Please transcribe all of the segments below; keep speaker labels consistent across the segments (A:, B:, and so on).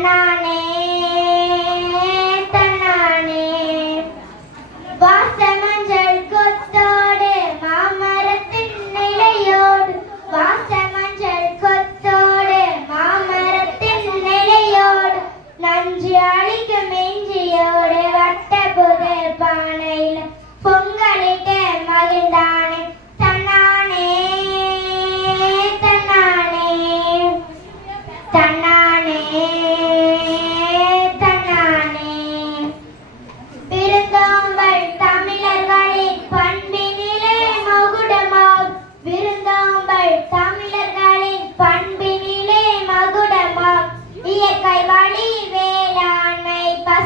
A: நான்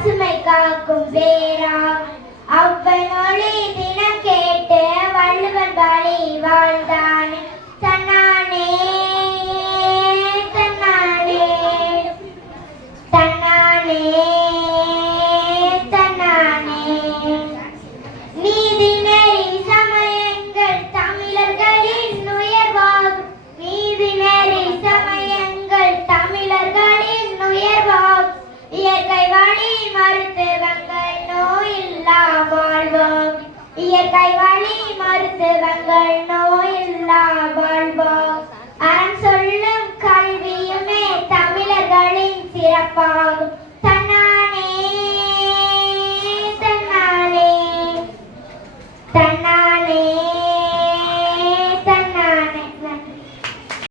A: பசுமை காக்கும் வேராம். அவ்வனொளி தினம் கேட்டு வள்ளுவன் பாலி வாழ்ந்தான். தன்னானே தன்னானே தன்னானே. இயற்கை வழி மருத்துவங்கள் நோயில்லா வாழ்வோம்